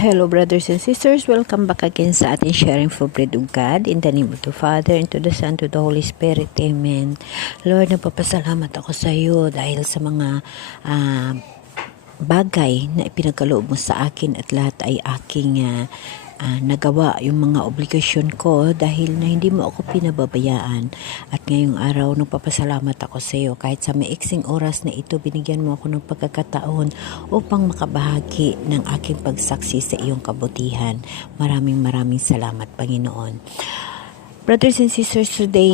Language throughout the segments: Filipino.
Hello brothers and sisters, welcome back again sa ating sharing for bread of God in the name of the Father and to the Son to the Holy Spirit. Amen. Lord, nagpapasalamat ako sa iyo dahil sa mga bagay na ipinagkaloob mo sa akin at lahat ay aking nagawa yung mga obligasyon ko dahil na hindi mo ako pinababayaan. At ngayong araw, nagpapasalamat ako sa iyo kahit sa maiksing oras na ito, binigyan mo ako ng pagkakataon upang makabahagi ng aking pagsaksi sa iyong kabutihan. Maraming salamat, Panginoon. Brothers and sisters, today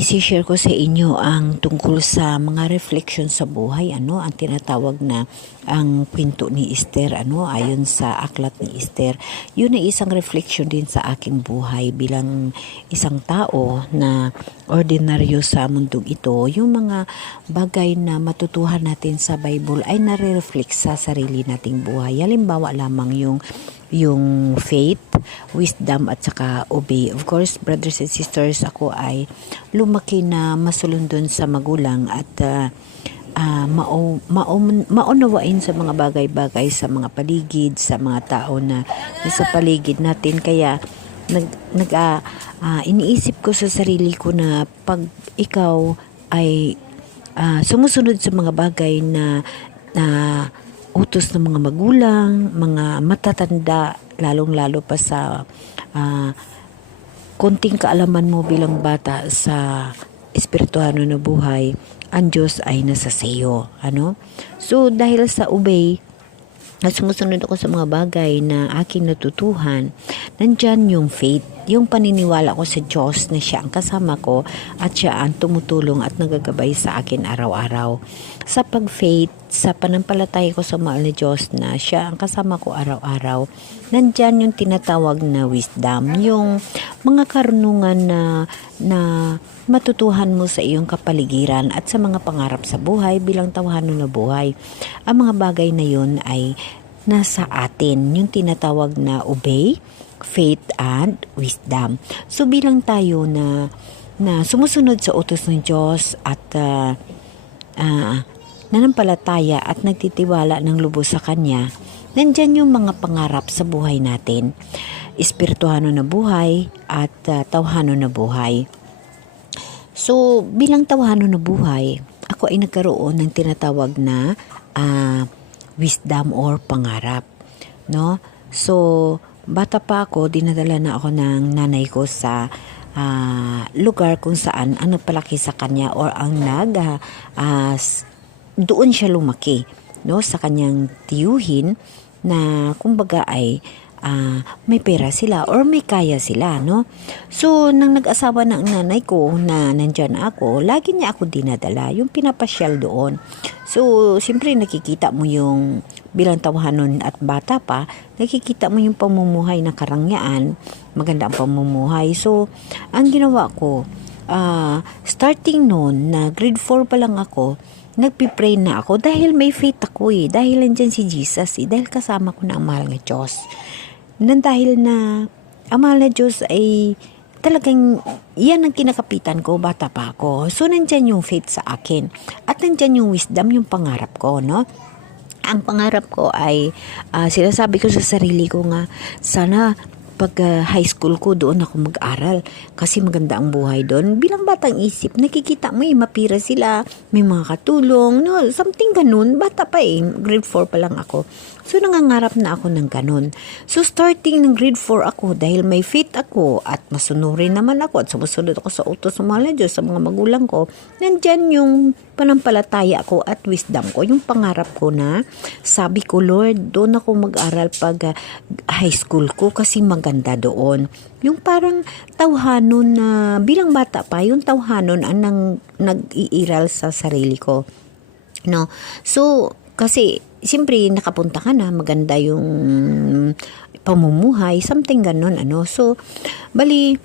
i-share ko sa inyo ang tungkol sa mga reflection sa buhay, ang tinatawag na ang kwento ni Esther, ayon sa aklat ni Esther. Yun ay isang reflection din sa aking buhay bilang isang tao na ordinaryo sa mundong ito. Yung mga bagay na matutuhan natin sa Bible ay nare-reflect sa sarili nating buhay. Halimbawa lamang yung faith, wisdom at saka obey. Of course, brothers and sisters, ako ay lumaki na masulundon sa magulang at maunawain sa mga bagay-bagay sa mga paligid, sa mga tao na sa paligid natin. Kaya iniisip ko sa sarili ko na pag ikaw ay sumusunod sa mga bagay na utos ng mga magulang, mga matatanda, lalong-lalo pa sa konting kaalaman mo bilang bata sa espirituhano na buhay, ang Diyos ay nasa sayo. So, dahil sa obey, at sumusunod ako sa mga bagay na aking natutuhan, nandyan yung faith, yung paniniwala ko sa Diyos na siya ang kasama ko at siya ang tumutulong at nagagabay sa akin araw-araw. Sa pag-faith, sa panampalataya ko sa mahal na Diyos na siya ang kasama ko araw-araw, nandyan yung tinatawag na wisdom, yung mga karunungan na matutuhan mo sa iyong kapaligiran at sa mga pangarap sa buhay bilang tawhano na buhay. Ang mga bagay na yun ay nasa atin, yung tinatawag na obey, faith, and wisdom. So bilang tayo na sumusunod sa utos ng Diyos at nanampalataya at nagtitiwala ng lubos sa Kanya, nandyan yung mga pangarap sa buhay natin, espirituhano na buhay at tawhano na buhay. So, bilang tawhano na buhay, ako ay nagkaroon ng tinatawag na wisdom or pangarap, no? So, bata pa ako, dinadala na ako ng nanay ko sa lugar kung saan ang nagpalaki sa kanya or ang doon siya lumaki, no? Sa kanyang tiyuhin na kumbaga ay may pera sila or may kaya sila, no? So, nang nag-asawa ng nanay ko na nandyan ako, lagi niya ako dinadala, yung pinapasyal doon. So, siyempre nakikita mo yung bilang tawhanon at bata pa, nakikita mo yung pamumuhay na karangyaan, maganda ang pamumuhay. So, ang ginawa ko, starting noon na grade 4 pa lang ako, nagpipray na ako dahil may faith ako dahil nandyan si Jesus dahil kasama ko na ang mahal na Diyos. Dahil na ang mahal na Diyos ay talagang yan ang kinakapitan ko, bata pa ako. So, nandyan yung faith sa akin. At nandyan yung wisdom, yung pangarap ko, no? Ang pangarap ko ay, sinasabi ko sa sarili ko nga, sana pag high school ko, doon ako mag-aral. Kasi maganda ang buhay doon. Bilang batang isip, nakikita mo mapira sila, may mga katulong, no? Something ganun. Bata pa grade 4 pa lang ako. So, nangangarap na ako ng ganun. So, starting ng grade 4 ako, dahil may faith ako at masunurin naman ako at sumusunod ako sa utos ng mahal na Diyos sa mga magulang ko, nandyan yung panampalataya ko at wisdom ko, yung pangarap ko na sabi ko, Lord, doon ako mag-aral pag high school ko kasi maganda doon. Yung parang tawhanon na bilang bata pa, yung tawhanon ang nag-iiral sa sarili ko. No? So, kasi siyempre nakapunta ka na, maganda yung pamumuhay, something ganun, So, bali,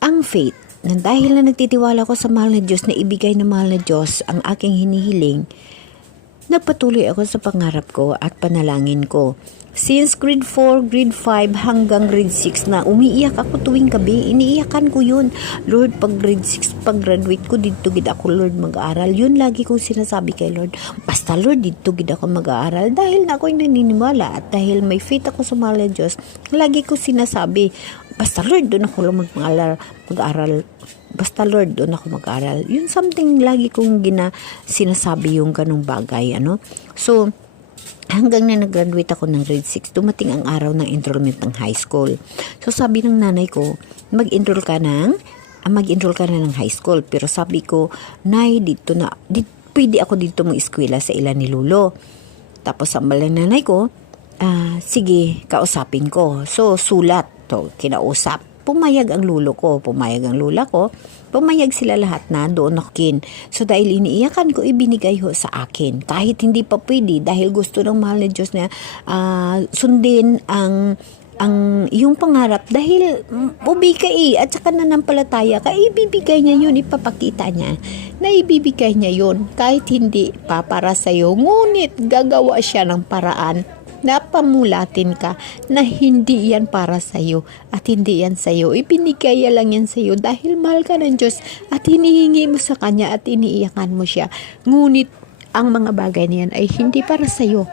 ang faith, dahil na nagtitiwala ko sa mahal na Diyos, na ibigay ng mahal na Diyos ang aking hinihiling, nagpatuloy ako sa pangarap ko at panalangin ko. Since grade 4, grade 5 hanggang grade 6 na umiiyak ako tuwing gabi, iniiyakan ko yun. Lord, pag grade 6, pag graduate ko, dito gid ako Lord mag-aaral. Yun lagi kong sinasabi kay Lord. Basta Lord, dito gid ako mag-aaral. Dahil na ako'y naniniwala at dahil may faith ako sa mahal na Diyos, lagi ko sinasabi, basta Lord, doon ako lang mag-aaral. Basta Lord, doon ako mag-aaral. Yun something lagi kong sinasabi yung ganong bagay. So, hanggang na nag-graduate ako ng grade 6, dumating ang araw ng enrollment ng high school. So sabi ng nanay ko, mag-enroll ka na ng high school. Pero sabi ko, Nay, pwede ako dito mag-eskwela sa ilan ni Lolo. Tapos ang ng nanay ko, sige, kausapin ko. So sulat, kinausap. Pumayag ang lolo ko, pumayag ang lula ko, pumayag sila lahat na doon ako. So dahil iniiyakan ko, ibinigay ho sa akin. Kahit hindi pa pwede, dahil gusto ng mahal na Diyos na sundin ang yung pangarap. Dahil ubi ka at saka nanampalataya ka, ibibigay niya yun, ipapakita niya na ibibigay niya yun. Kahit hindi pa para sa'yo, ngunit gagawa siya ng paraan na pamulatin ka na hindi yan para sa'yo at hindi yan sa'yo. Ibinigay lang yan sa'yo dahil mahal ka ng Diyos at hinihingi mo sa Kanya at iniiyakan mo siya. Ngunit ang mga bagay na yan ay hindi para sa'yo.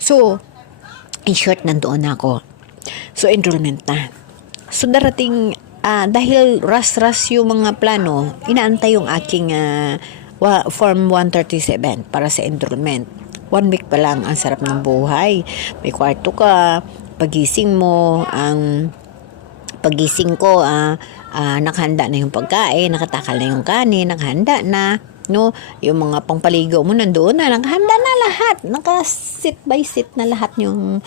So, in short, nandoon ako. So, enrollment na. So, darating, dahil ras-ras yung mga plano, inaantay yung aking Form 137 para sa enrollment. 1 week pa lang, ang sarap ng buhay. May kwarto ka, pagising mo, pagising ko, nakahanda na yung pagkain, nakatakal na yung kanin, nakahanda na, no? Yung mga pangpaligo mo nandoon na, nakahanda na lahat, naka-sit by sit na lahat yung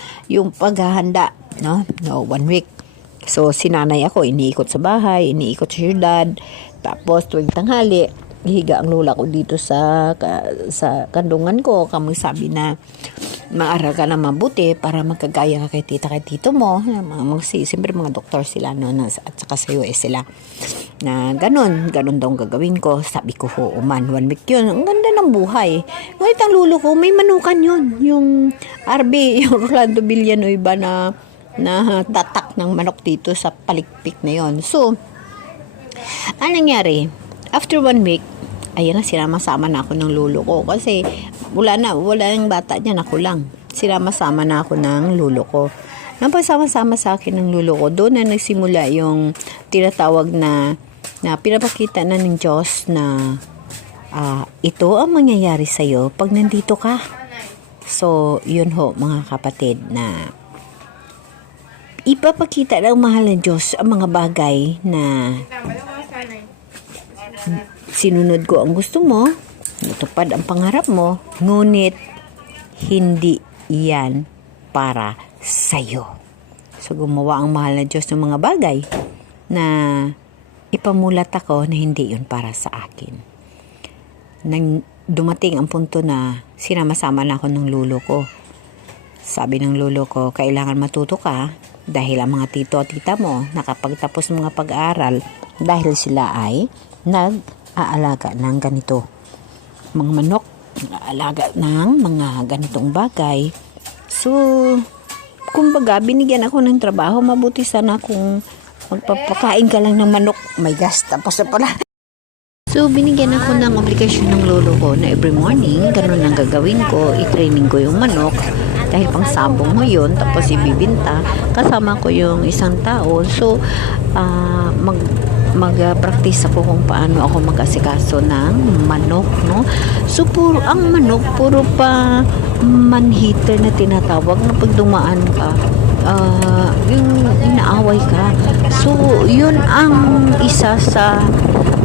paghahanda, no? No, 1 week. So, sinanay ako, iniikot sa bahay, iniikot sa syudad, tapos tuwing tanghali, higa ang lola ko dito sa kandungan ko. Kami sabi na maaral ka na mabuti para magkagaya ka kay tita kay tito mo. Siyempre mga doktor sila at saka sa US sila na ganun daw gagawin ko. Sabi ko man 1 week yun, ang ganda ng buhay. Ngunit ang lulo ko may manukan yun, yung RB, yung Rolando Villanueva na tatak ng manok dito sa palikpik na yon. So anong nangyari? After 1 week, ayan na, sinama-sama na ako ng lolo ko. Kasi wala yung bata niya, ako lang. Sinama-sama na ako ng lolo ko. Nang pasama-sama sa akin ng lolo ko, doon na nagsimula yung tinatawag na pinapakita na ng Diyos na ito ang mangyayari sa'yo pag nandito ka. So, yun ho mga kapatid, na ipapakita ng mahal ng Diyos ang mga bagay na sinunod ko ang gusto mo, natupad ang pangarap mo, ngunit hindi yan para sa'yo. So, gumawa ang mahal na Diyos ng mga bagay na ipamulat ako na hindi yun para sa akin. Nang dumating ang punto na sinama-sama na ako ng lolo ko. Sabi ng lolo ko, kailangan matuto ka dahil ang mga tito at tita mo nakapagtapos ng mga pag-aaral dahil sila ay nag-aalaga ng ganito. Mga manok, nag-aalaga ng mga ganitong bagay. So, kumbaga, binigyan ako ng trabaho. Mabuti sana kung magpapakain ka lang ng manok. May gas, tapos na pala. So, binigyan ako ng obligasyon ng lolo ko na every morning, ganun ang gagawin ko, i-training ko yung manok. Dahil pang sabong mo yun, tapos ibibinta. Kasama ko yung isang tao. So, mag-practice ako kung paano ako mag-asikaso ng manok, no? So, ang manok, puro pa man-heater na tinatawag na pag dumaan ka, yung inaaway ka. So, yun ang isa sa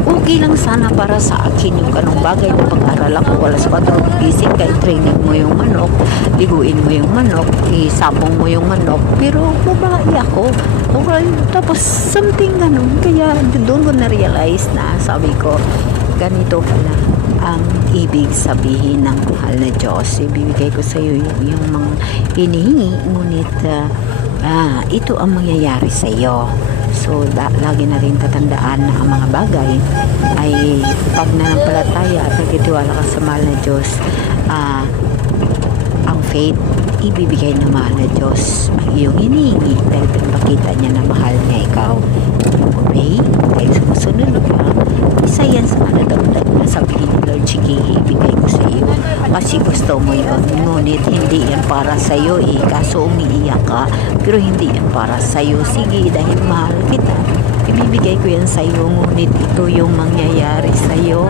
okay lang sana para sa akin yung ganong bagay na pag-aral ako. Wala sa 4 gising ka, training mo yung manok, liguin mo yung manok, isabong mo yung manok, pero babae ako. Okay, tapos something ganun. Kaya doon ko na-realize na sabi ko, ganito pala ang ibig sabihin ng mahal na Diyos. Ibibigay ko sa iyo yung mga hinihingi, ngunit ito ang mangyayari sa iyo. So, lagi na rin tatandaan na ang mga bagay ay pag nanampalataya at nagtitiwala ka sa mahal na Diyos, ah, ang faith, ibibigay na mahal na Diyos ang iyong hinihingi dahil pinapakita niya na mahal niya ikaw. Obey, dahil sumusunod ka, isa yan sa manadagdag na sabihin ni Lord, sige, ibigay ko sa iyo. Kasi gusto mo yun, ngunit hindi yan para sa iyo kaso umiiyak ka, pero hindi yan para sa iyo. Sige, dahil mahal kita, ibibigay ko yan sa iyo, ngunit ito yung mangyayari sa iyo.